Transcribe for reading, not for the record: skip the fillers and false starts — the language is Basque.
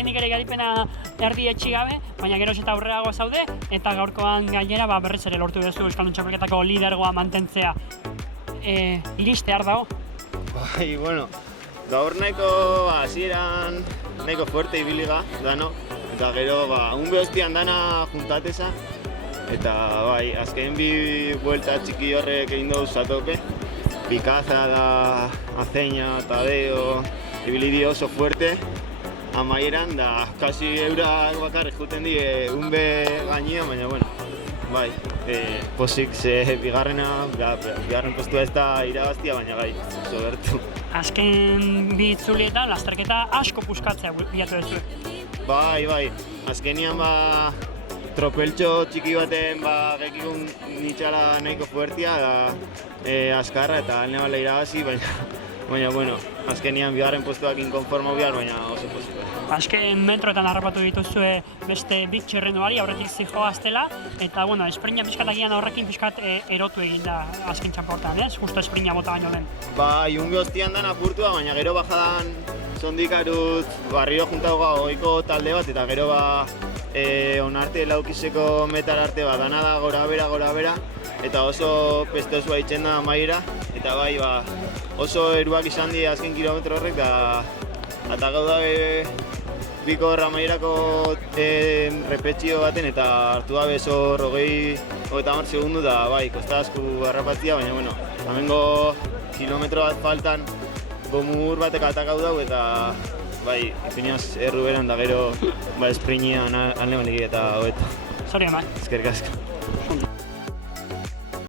oraindik ere garipena erdi etxi gabe, baina geroz eta aurreago zaude, eta gaurkoan gainera berriz ere lortu duzu Euskaldun Txapelketako lidergoa mantentzea. Iristear dago? Bai, bueno, gaur nahiko hasieran nahiko fuerte ibiliga, dano, eta gero un behoztian dana juntateza, eta bai, azken bi buelta txiki horrek egin dauz atope, Pikaza da Aceña, Tadeo, ibili oso fuerte, amaieran, da kasi eurak bakarrik juten di unbe gainean, baina bueno, bai, posik ze bigarren postua ez da irabaztia, baina bai, oso gertu. Azken bi itzulietan lasterketa asko puskatzea bilatu duzu. Bai, azkenian tropeltxo txiki baten gekikun nitxala nahiko fuertia da azkarra eta alne bala irabazi, baina bueno, azkenian bigarren postuak inkonformo bihar, baina oso postua. Azken metroetan harrapatu dituzue beste big txerrenduari, aurretik zijoaztela, eta bueno, esprina pixkatakian horrekin pixkat erotu egin da azken txaportan, ez? Justo esprina bota baino lehen. Bai, unbe hostian dan apurtua, baina gero bajadan zondikarut barrio juntagoa oiko talde bat, eta gero onarte laukizeko metal arte dana da gora bera, eta oso pestozua itzen da maiera, eta bai, oso eruak izan di azken kilometro horrek, eta gau da biko ramaierako repetxio baten, eta hartu da bezor 20 segundu, da bai, kosta asku harrapatzia, baina bueno, hemengo kilometro bat faltan gomur batek atakau dau, eta bai, ipinaz erru beran da gero esprinean alne honik eta hobeto. Zorion, bai. Eskerrik asko.